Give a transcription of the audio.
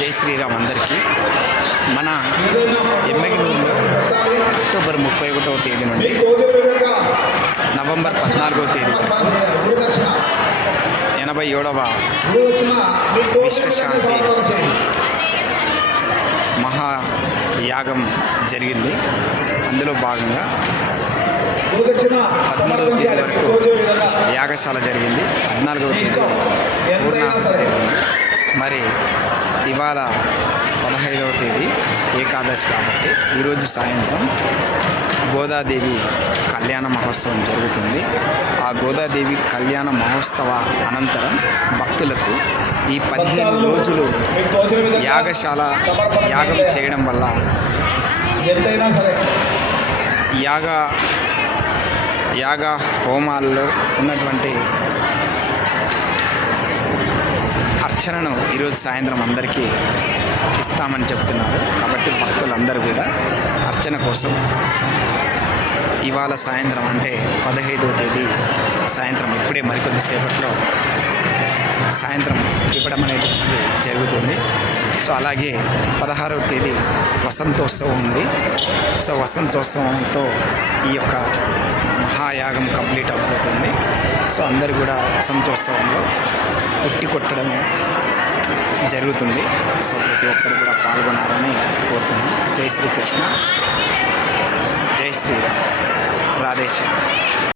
జై శ్రీరామ్ అందరికీ. మన ఎమ్మెగనూరులో అక్టోబర్ 31వ తేదీ నుండి నవంబర్ 14వ తేదీ వరకు 87వ విశ్వశాంతి మహాయాగం జరిగింది. అందులో భాగంగా 13వ తేదీ వరకు యాగశాల జరిగింది. 14వ తేదీ పూర్ణాహుతి జరిగింది. మరి ఇవాళ 15వ తేదీ ఏకాదశి కాబట్టి ఈరోజు సాయంత్రం గోదాదేవి కళ్యాణ మహోత్సవం జరుగుతుంది. ఆ గోదాదేవి కళ్యాణ మహోత్సవ అనంతరం భక్తులకు ఈ 15 రోజులు యాగం చేయడం వల్ల యాగ హోమాల్లో ఉన్నటువంటి అర్చనను ఈరోజు సాయంత్రం అందరికీ ఇస్తామని చెప్తున్నారు. కాబట్టి భక్తులందరూ కూడా అర్చన కోసం ఇవాళ సాయంత్రం అంటే 15వ తేదీ సాయంత్రం ఇప్పుడే మరికొద్దిసేపట్లో సాయంత్రం ఇవ్వడం అనేటువంటిది జరుగుతుంది. సో అలాగే 16వ తేదీ వసంతోత్సవం ఉంది. సో వసంతోత్సవంతో ఈ యొక్క మహాయాగం కంప్లీట్ అయిపోతుంది. సో అందరూ కూడా వసంతోత్సవంలో ఉట్టి కొట్టడం జరుగుతుంది. సో ప్రతి ఒక్కరు కూడా పాల్గొనాలని కోరుతున్నాం. జై శ్రీకృష్ణ, జై శ్రీరామ్, రాధేశ్యామ్.